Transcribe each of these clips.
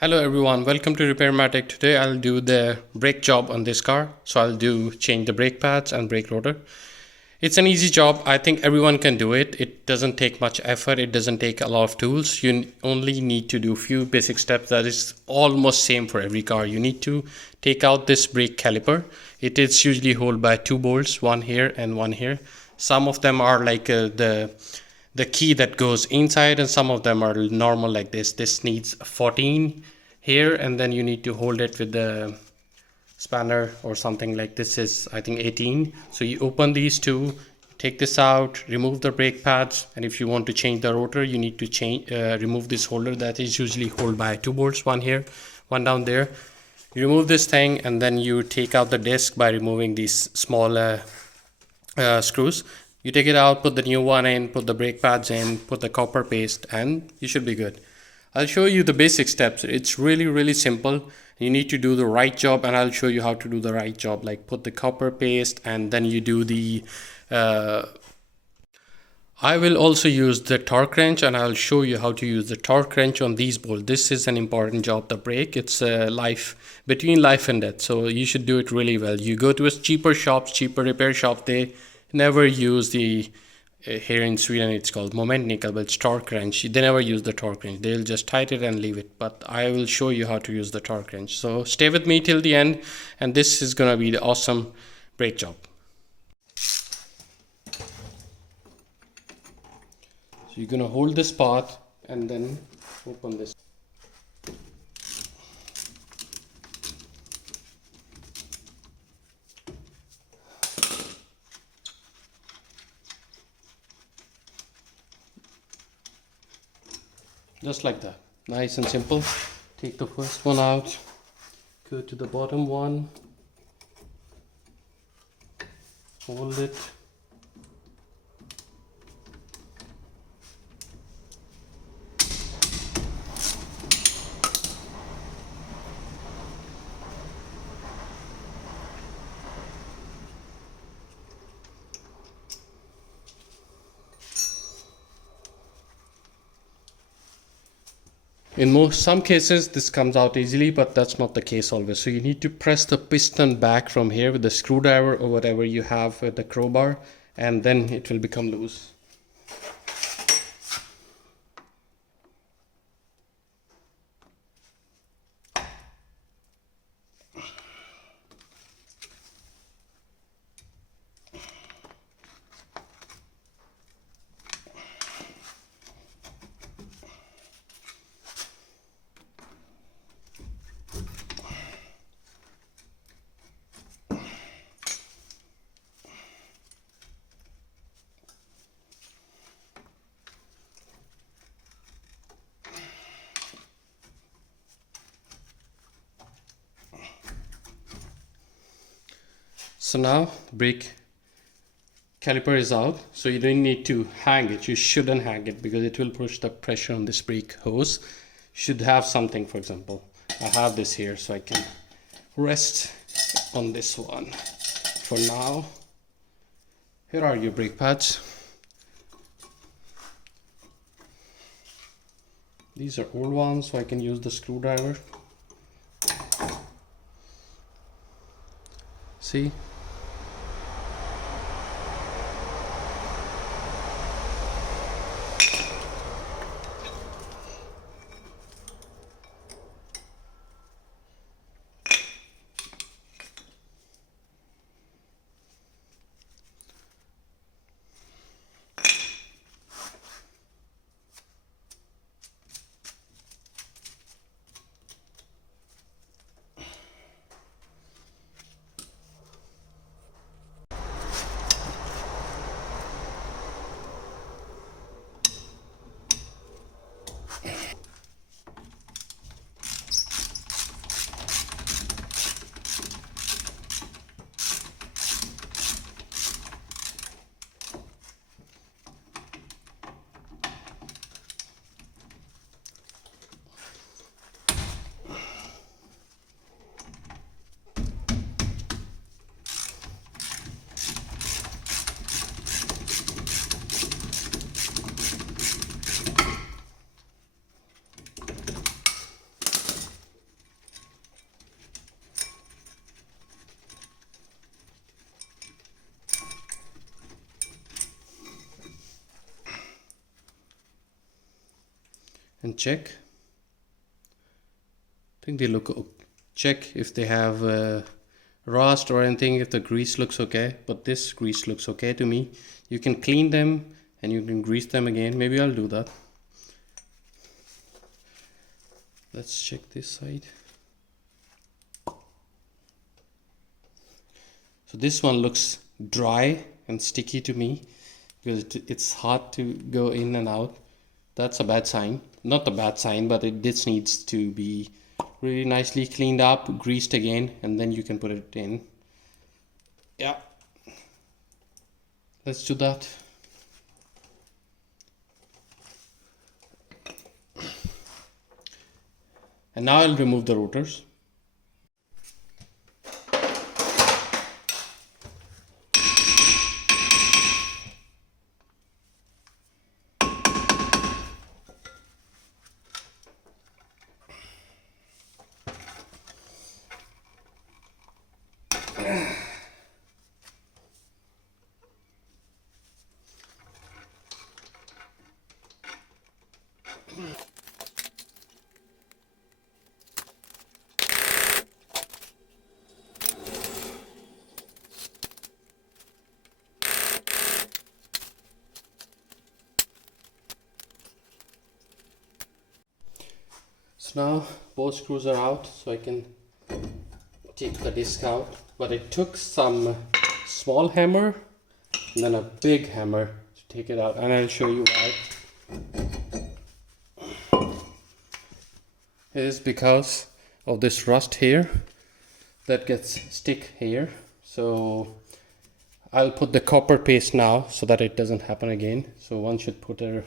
Hello everyone, welcome to Repairmatic. Today I'll do the brake job on this car. So I'll change the brake pads and brake rotor. It's an easy job. I think everyone can do it. It doesn't take much effort. It doesn't take a lot of tools. You only need to do a few basic steps. That is almost same for every car. You need to take out this brake caliper. It is usually held by two bolts, one here and one here. Some of them are like the key that goes inside, and some of them are normal like this needs 14 here, and then you need to hold it with the spanner or something. Like this is I think 18. So you open these two, take this out, remove the brake pads, and if you want to change the rotor, you need to remove this holder that is usually held by two bolts, one here, one down there. You remove this thing, and then you take out the disc by removing these small screws. You take it out, put the new one in, put the brake pads in, put the copper paste, and you should be good. I'll show you the basic steps. It's really simple. You need to do the right job, and I'll show you how to do the right job. Like put the copper paste, and then you do the I will also use the torque wrench, and I'll show you how to use the torque wrench on these bolts. This is an important job. The brake, it's between life and death, so you should do it really well. You go to a cheaper shops, cheaper repair shop, they never use the here in Sweden it's called moment nickel, but it's torque wrench. They never use the torque wrench. They'll just tighten it and leave it. But I will show you how to use the torque wrench. So stay with me till the end, and this is gonna be the awesome brake job. So you're gonna hold this part and then open this. Just like that, nice and simple. Take the first one out, go to the bottom one, hold it, in some cases this comes out easily, but that's not the case always. So you need to press the piston back from here with the screwdriver or whatever you have with the crowbar, and then it will become loose. So now brake caliper is out, so you don't need to hang it. You shouldn't hang it because it will push the pressure on this brake hose. You should have something. For example, I have this here, so I can rest on this one for now. Here are your brake pads. These are old ones, so I can use the screwdriver. See? and check. I think they look check if they have rust or anything, if the grease looks okay, but this grease looks okay to me. You can clean them and you can grease them again. Maybe I'll do that. Let's check this side. So this one looks dry and sticky to me because it's hard to go in and out. That's a bad sign. Not a bad sign, but this needs to be really nicely cleaned up, greased again, and then you can put it in. Yeah, let's do that. And now I'll remove the rotors. So now both screws are out, so I can take the disc out, but it took some small hammer and then a big hammer to take it out, and I'll show you why. It is because of this rust here that gets stick here. So I'll put the copper paste now so that it doesn't happen again. So one should put a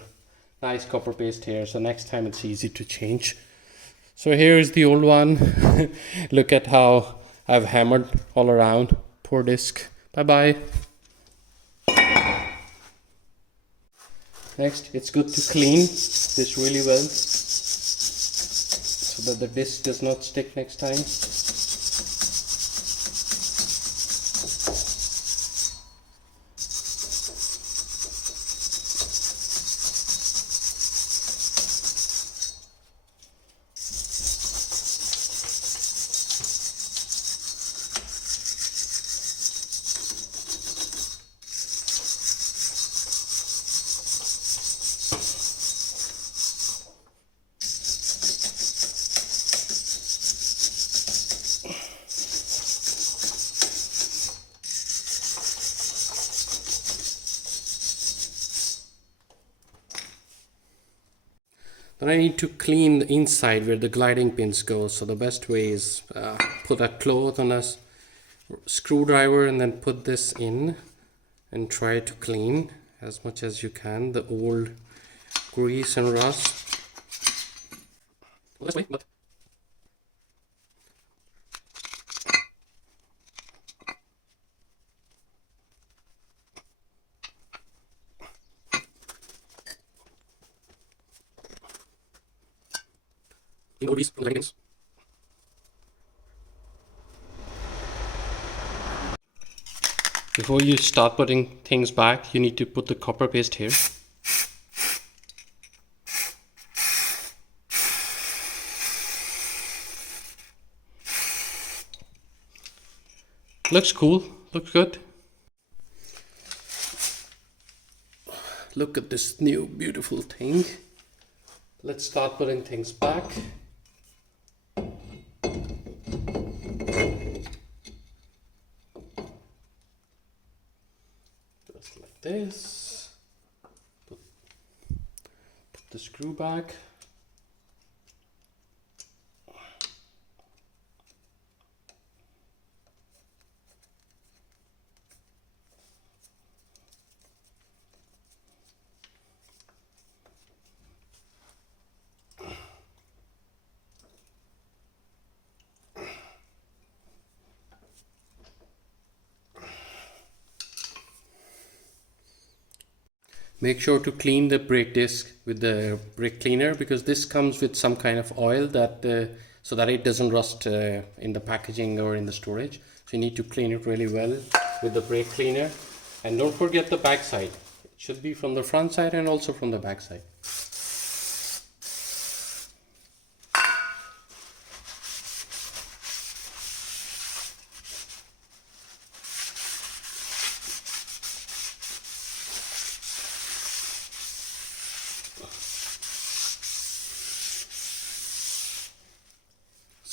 nice copper paste here, so next time it's easy to change. So here is the old one. Look at how I've hammered all around. Poor disc. Bye bye. Next, it's good to clean this really well so that the disc does not stick next time. Then I need to clean the inside where the gliding pins go. So the best way is put a cloth on a screwdriver and then put this in and try to clean as much as you can the old grease and rust. Well, this way, but grease from the gliding pins. Before you start putting things back, you need to put the copper paste here. Looks cool, looks good. Look at this new beautiful thing. Let's start putting things back. Just like this. Put the screw back. Make sure to clean the brake disc with the brake cleaner, because this comes with some kind of oil that so that it doesn't rust in the packaging or in the storage. So you need to clean it really well with the brake cleaner. And don't forget the back side. It should be from the front side and also from the back side.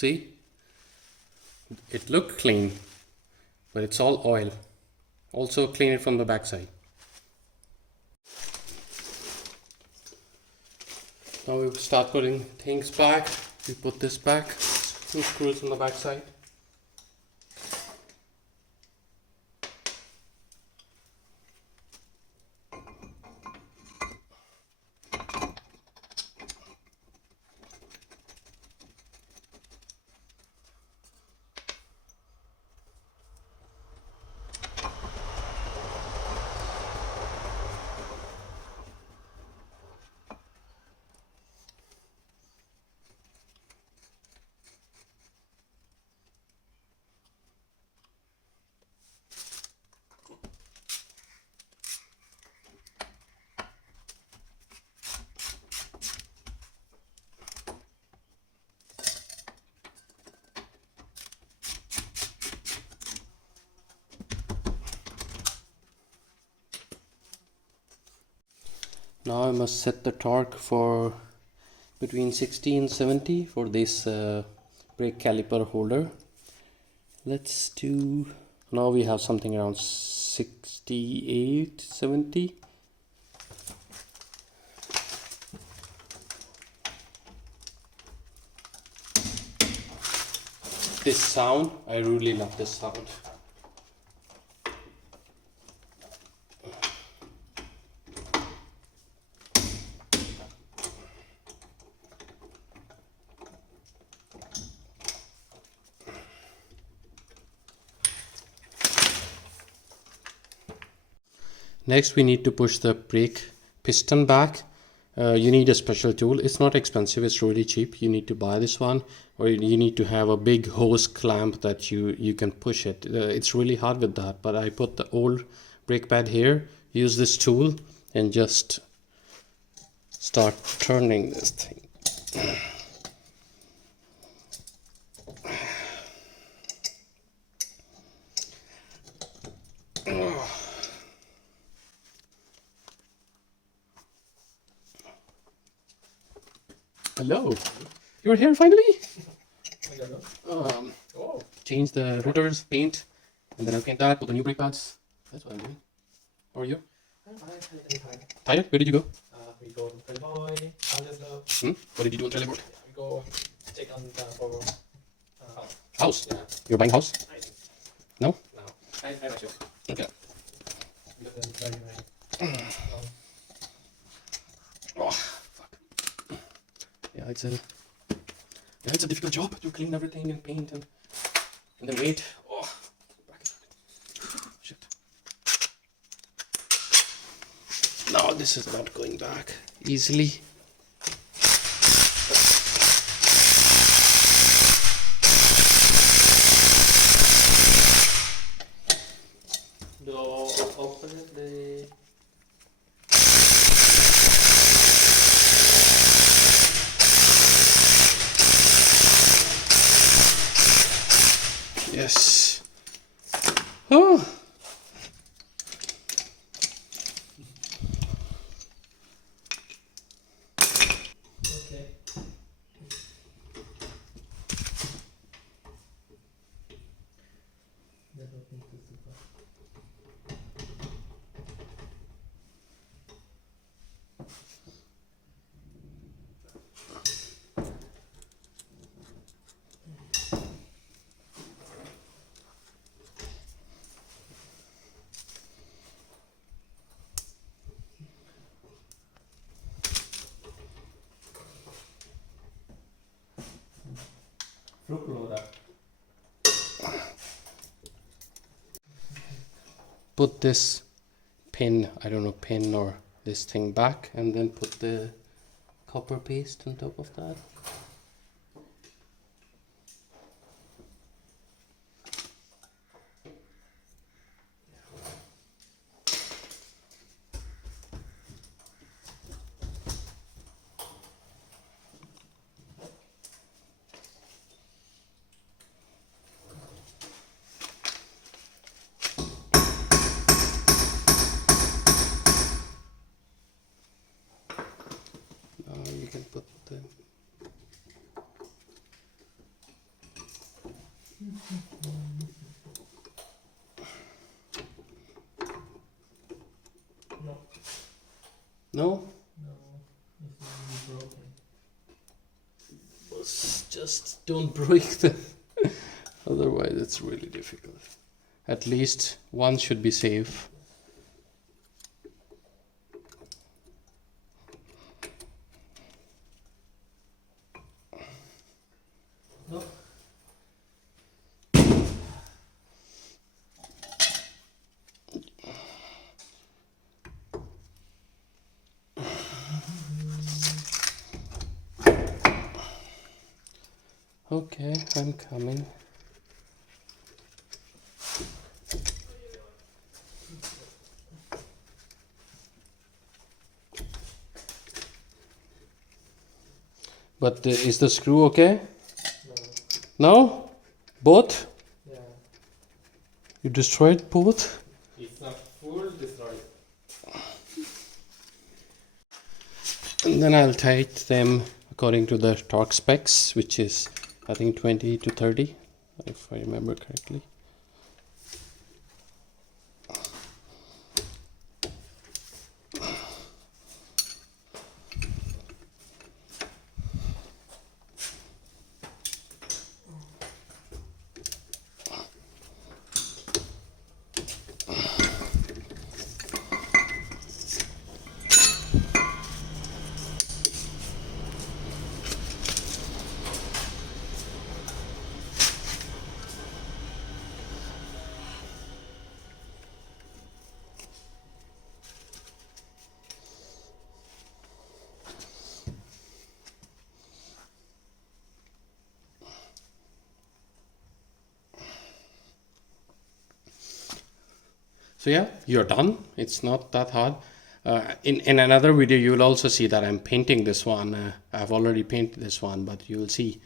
See, it looked clean, but it's all oil. Also clean it from the backside. Now we start putting things back. We put this back, two screws on the backside. Now I must set the torque for between 60 and 70 for this brake caliper holder. Let's do, now we have something around 68, 70. This sound, I really love this sound. Next we need to push the brake piston back. You need a special tool. It's not expensive, it's really cheap. You need to buy this one, or you need to have a big hose clamp that you can push it. It's really hard with that, but I put the old brake pad here, use this tool and just start turning this thing. Hello, you're here finally? Change the rotors, paint, and then I'll paint that, put the new brake pads. That's what I'm doing. How are you? I'm fine. Tired? Where did you go? We go to Caliper, What did you do on Caliper? we go check on the for house. House? Yeah. You're buying house? I think. No? No. I'm not sure. Okay. Because it's very nice. Oh, fuck. Yeah, it's a difficult job to clean everything and paint and then wait. Oh, back. Shit. No, this is not going back easily. No, open the. Yes. Oh. Okay. Put this pin, I don't know, pin or this thing back, and then put the copper paste on top of that. You can put the No. No? No. It's really broken. Just don't break them. Otherwise it's really difficult. At least one should be safe. No. Okay, I'm coming. But is the screw okay? No. No? Both? Yeah. You destroyed both? It's not full destroyed. And then I'll tight them according to the torque specs, which is I think 20 to 30, if I remember correctly. So yeah, you're done. It's not that hard. In another video, you will also see that I'm painting this one. I've already painted this one, but you will see.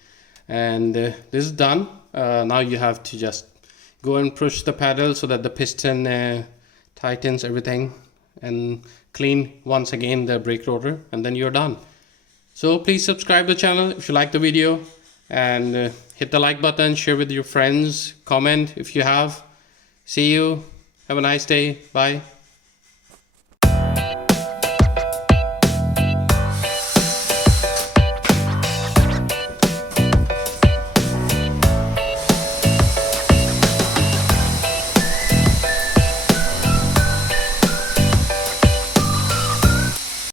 And this is done. Now you have to just go and push the pedal so that the piston tightens everything, and clean once again the brake rotor, and then you're done. So please subscribe the channel if you like the video, and hit the like button, share with your friends, comment if you have. See you. Have a nice day. Bye.